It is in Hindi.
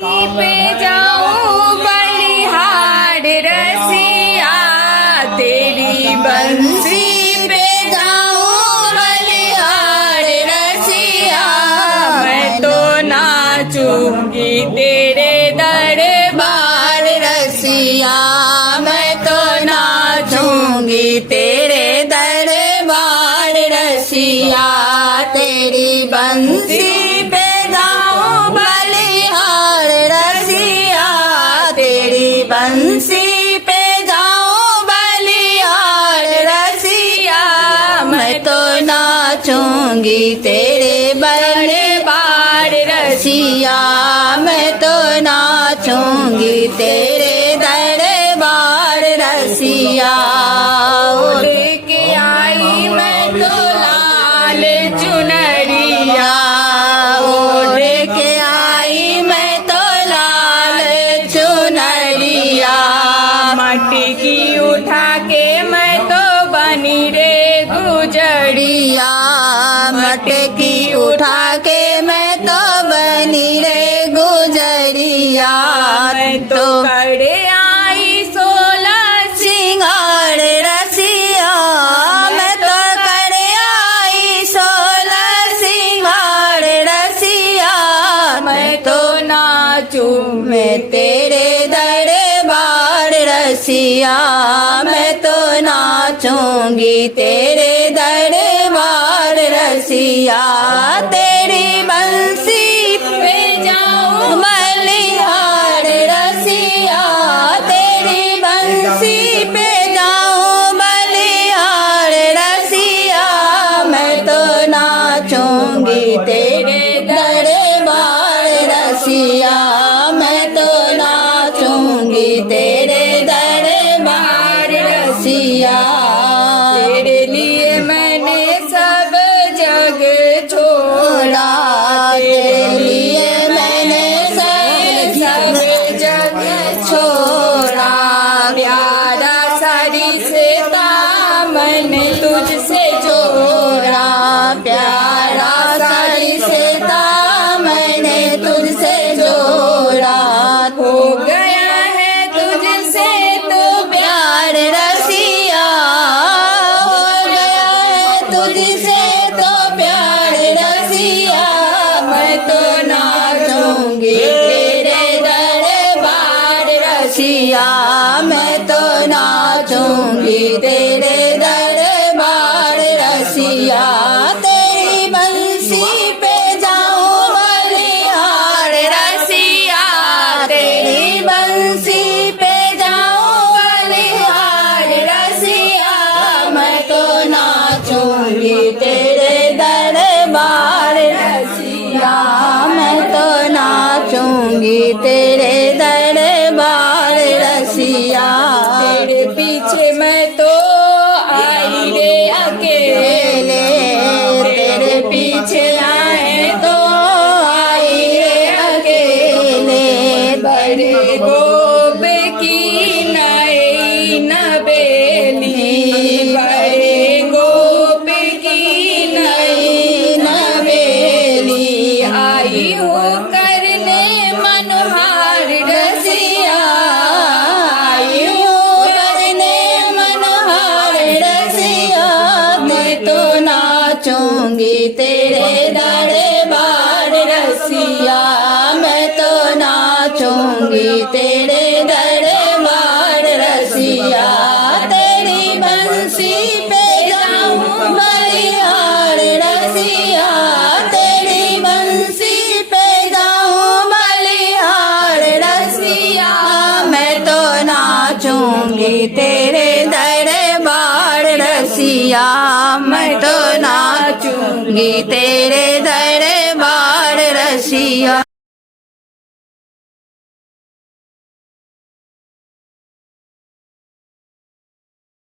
पे जाऊं बलिहार रसिया, तेरी बंसी पे जाऊं बलिहार रसिया। मैं तो नाचूंगी तेरे दरबार रसिया, मैं तो नाचूंगी तेरे दरबार रसिया। तेरी बंसी पे जाऊं बलिहार रसिया, तेरी बंसी पे जाऊं बलिहार रसिया। मैं तो नाचूंगी तेरे दरबार रसिया, मैं तो नाचूंगी तेरे दरबार रसिया। उड़ के आई मैं तो लाल चुनरिया, उड़ के आई मैं तो लाल चुनरिया। मटकी उठा के मैं तो बनी रे गुजरिया, मटकी उठा के मैं तो बनी रे गुजरिया। मैं तो करे आई 16 सिंगार रसिया, मैं तो करे आई 16 सिंगार रसिया। मैं तो नाचूं मैं तेरे दरबार रसिया, मैं तो नाचूंगी तेरे दरबार रसिया। तेरी बंसी पे जाऊं बलिहार रसिया, तेरी बंसी पे जाऊं बलिहार रसिया। मैं तो नाचूंगी तेरे दरबार रसिया, मैं तो नाचूंगी तेरे दरबार रसिया। तेरे लिए मैंने सब जग छोड़ा, तेरे लिए मैंने सब जग छोड़ा। प्यारा सारी से मैंने तुझसे जोड़ा, प्यारा सारी से मैंने तुझसे जोड़ा। हो गया है तुझसे तो प्यार रसिया, हो गया है तुझसे तो प्यार रसिया। मैं तो नाचूंगी तेरे दरबार रसिया, मैं तो नाचूंगी तेरे दरबार रसिया। तेरी बंसी पे जाऊं बलिहार रसिया, तेरी बंसी पे जाऊं बलिहार रसिया। मैं तो नाचूंगी तेरे दरबार रसिया, मैं तो नाचूंगी तेरे दरबार रसिया। तेरे पीछे मैं तो आई रे अकेले, तेरे पीछे आए तो आई रे अकेले। बड़े गोप की नई नवेली, बड़े गोप की नई नवेली। आई हूँ करने मनोहार रसिया, आई हूँ करने मनोहार रसिया। मैं तो नाचूंगी तेरे दरबार रसिया, मैं तो नाचूंगी तेरे दरबार रसिया। तेरी बंसी पे जाऊं बलिहार रसिया, तेरी बंसी पे जाऊं बलिहार रसिया। मैं तो नाचूंगी तेरे दरबार रसिया, मैं तो नाचूंगी तेरे दरबार रसिया।